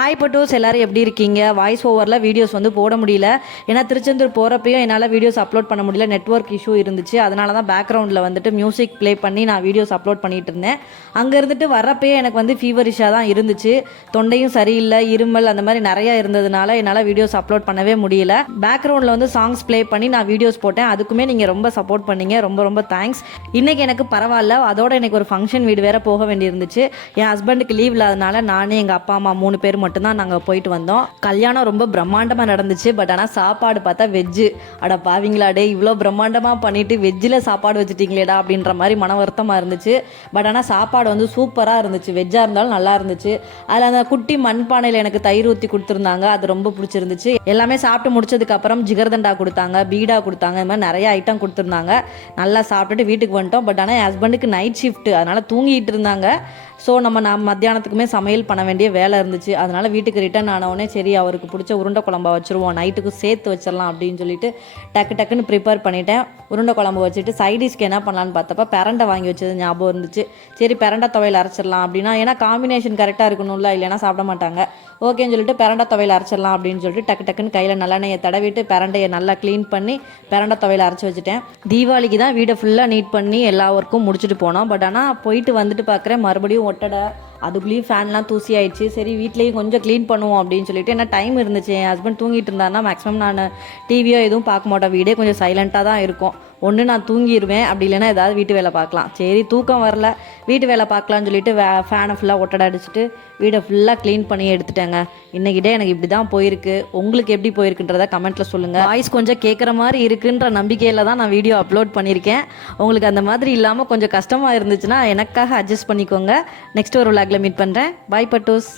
Hi பட்டோஸ், எல்லோரும் எப்படி இருக்கீங்க? வாய்ஸ் ஓவரில் வீடியோஸ் வந்து போட முடியல. ஏன்னா திருச்செந்தூர் போகிறப்பையும் என்னால் வீடியோஸ் அப்லோட் பண்ண முடியல, நெட்வொர்க் இஷ்யூ இருந்துச்சு. அதனால தான் பேக்ரவுண்டில் வந்துட்டு மியூசிக் ப்ளே பண்ணி நான் வீடியோஸ் அப்லோட் பண்ணிகிட்டு இருந்தேன். அங்கே இருந்துட்டு வரப்பையும் எனக்கு வந்து ஃபீவரிஷாக தான் இருந்துச்சு. தொண்டையும் சரியில்லை, இருமல் அந்த மாதிரி நிறையா இருந்ததுனால என்னால் வீடியோஸ் அப்லோட் பண்ணவே முடியல. பேக்ரவுண்டில் வந்து சாங்ஸ் ப்ளே பண்ணி நான் வீடியோஸ் போட்டேன். அதுக்குமே நீங்கள் ரொம்ப சப்போர்ட் பண்ணீங்க, ரொம்ப ரொம்ப தேங்க்ஸ். இன்றைக்கி எனக்கு பரவாயில்ல. அதோட எனக்கு ஒரு ஃபங்க்ஷன் வீடு வேறு போக வேண்டியிருந்துச்சு. என் ஹஸ்பண்டுக்கு லீவ் இல்லாதனால நானே எங்கள் அப்பா அம்மா 3 பேர் மட்டும்தான் நாங்கள் போயிட்டு வந்தோம். கல்யாணம் ரொம்ப பிரம்மாண்டமாக நடந்துச்சு. பட் ஆனால் சாப்பாடு பார்த்தா வெஜ்ஜு. அட பாவிங்களாடே, இவ்வளோ பிரம்மாண்டமாக பண்ணிவிட்டு வெஜ்ஜில் சாப்பாடு வச்சுட்டிங்களேடா அப்படின்ற மாதிரி மன வருத்தமாக இருந்துச்சு. பட் ஆனால் சாப்பாடு வந்து சூப்பராக இருந்துச்சு. வெஜ்ஜாக இருந்தாலும் நல்லா இருந்துச்சு. அதில் அந்த குட்டி மண்பானையில் எனக்கு தயிர் ஊற்றி கொடுத்துருந்தாங்க, அது ரொம்ப பிடிச்சிருந்துச்சு. எல்லாமே சாப்பிட்டு முடிச்சதுக்கப்புறம் ஜிகர்தண்டா கொடுத்தாங்க, பீடா கொடுத்தாங்க, இந்த மாதிரி நிறைய ஐட்டம் கொடுத்துருந்தாங்க. நல்லா சாப்பிட்டுட்டு வீட்டுக்கு வந்துட்டோம். பட் ஆனால் என் ஹஸ்பண்டுக்கு நைட் ஷிஃப்ட்டு, அதனால் தூங்கிட்டு இருந்தாங்க. ஸோ நான் மத்தியானத்துக்குமே சமையல் பண்ண வேண்டிய வேலை இருந்துச்சு. அதனால் வீட்டுக்கு ரிட்டர்ன் ஆனவுடனே சரி அவருக்கு பிடிச்ச உருண்டை குழம்பா வச்சுருவோம், நைட்டுக்கு சேர்த்து வச்சிடலாம் அப்படின்னு சொல்லிட்டு டக்குன்னு ப்ரிப்பேர் பண்ணிட்டேன். உருண்டை குழம்பு வச்சுட்டு சைடிஷ்க்கு என்ன பண்ணலான்னு பார்த்தப்ப பிரண்டை வாங்கி வச்சது ஞாபகம் இருந்துச்சு. சரி பிரண்டை துவையல் அரைச்சிடலாம் அப்படின்னா, ஏன்னா காம்பினேஷன் கரெக்டாக இருக்கணும்ல, இல்லைன்னா சாப்பிட மாட்டாங்க. ஓகேன்னு சொல்லிட்டு பிரண்டை துவையல் அரைச்சிடலாம் அப்படின்னு சொல்லிட்டு டக்குன்னு கையில் நல்லெண்ணெயை தடவிட்டு பிரண்டையை நல்லா க்ளீன் பண்ணி பிரண்டை துவையல் அரைச்சி வச்சுட்டேன். தீபாவளிக்கு தான் வீடை ஃபுல்லாக நீட் பண்ணி எல்லா ஒர்க்கும் முடிச்சுட்டு போனோம். பட் ஆனால் போயிட்டு வந்துட்டு பார்க்குறேன் மறுபடியும் ஒட்டடை, அதுக்குள்ளேயும் ஃபேன்லாம் தூசி ஆயிடுச்சு. சரி வீட்லேயும் கொஞ்சம் க்ளீன் பண்ணுவோம் அப்படின்னு சொல்லிட்டு, ஏன்னா டைம் இருந்துச்சு. என் ஹஸ்பண்ட் தூங்கிட்டு இருந்தாருன்னா மேக்ஸிமம் நான் டிவியோ எதுவும் பார்க்க மாட்டேன், வீடே கொஞ்சம் சைலண்ட்டாக தான் இருக்கும். ஒன்று நான் தூங்கிடுவேன், அப்படி இல்லைன்னா ஏதாவது வீட்டு வேலை பார்க்கலாம். சரி தூக்கம் வரல, வீட்டு வேலை பார்க்கலான்னு சொல்லிட்டு ஃபேனை ஃபுல்லாக ஒட்டடை அடிச்சுட்டு வீடை ஃபுல்லாக க்ளீன் பண்ணி எடுத்துட்டேங்க. இன்றைக்கி டே எனக்கு இப்படி தான் போயிருக்கு. உங்களுக்கு எப்படி போயிருக்குன்றத கமெண்ட்டில் சொல்லுங்கள். வாய்ஸ் கொஞ்சம் கேட்குற மாதிரி இருக்குன்ற நம்பிக்கையில் தான் நான் வீடியோ அப்லோட் பண்ணியிருக்கேன். உங்களுக்கு அந்த மாதிரி இல்லாமல் கொஞ்சம் கஷ்டமாக இருந்துச்சுன்னா எனக்காக அட்ஜஸ்ட் பண்ணிக்கோங்க. நெக்ஸ்ட் ஒரு விளாகில் மீட் பண்ணுறேன். பாய் பட்டூஸ்.